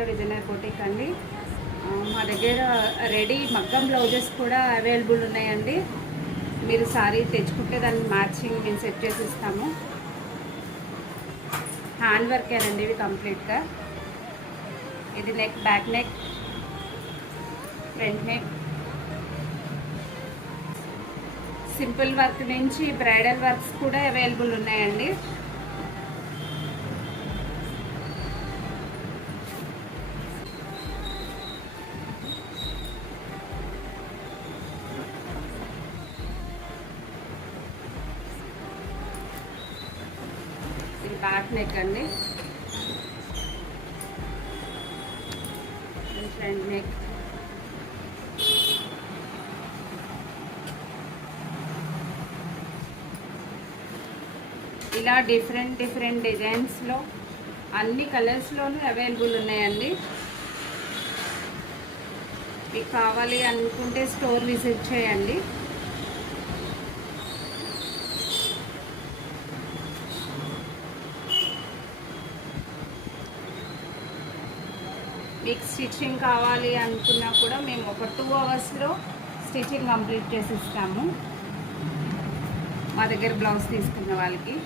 Sunitha designer boutique అండి. మా దగ్గర రెడీ మగ్గం బ్లౌజెస్ కూడా అవైలబుల్ ఉన్నాయండి. మీరు సారీ తెచ్చుకుంటే దాన్ని మ్యాచింగ్ మేము సెట్ చేసి ఇస్తాము. హ్యాండ్ వర్కేనండి ఇవి కంప్లీట్గా. ఇది neck, back neck, front neck, simple work నుంచి బ్రైడల్ వర్క్స్ కూడా అవైలబుల్ ఉన్నాయండి. ఇది బ్యాక్ నెక్ అండి, ఫ్రంట్ నెక్. ఇలా డిఫరెంట్ డిజైన్స్లో అన్ని కలర్స్లోనూ అవైలబుల్ ఉన్నాయండి. మీకు కావాలి అనుకుంటే స్టోర్ విజిట్ చేయండి. మీకు స్టిచ్చింగ్ కావాలి అనుకున్నా కూడా మేము ఒక 2 అవర్స్లో స్టిచ్చింగ్ కంప్లీట్ చేసి ఇస్తాము మా దగ్గర బ్లౌజ్ తీసుకున్న వాళ్ళకి.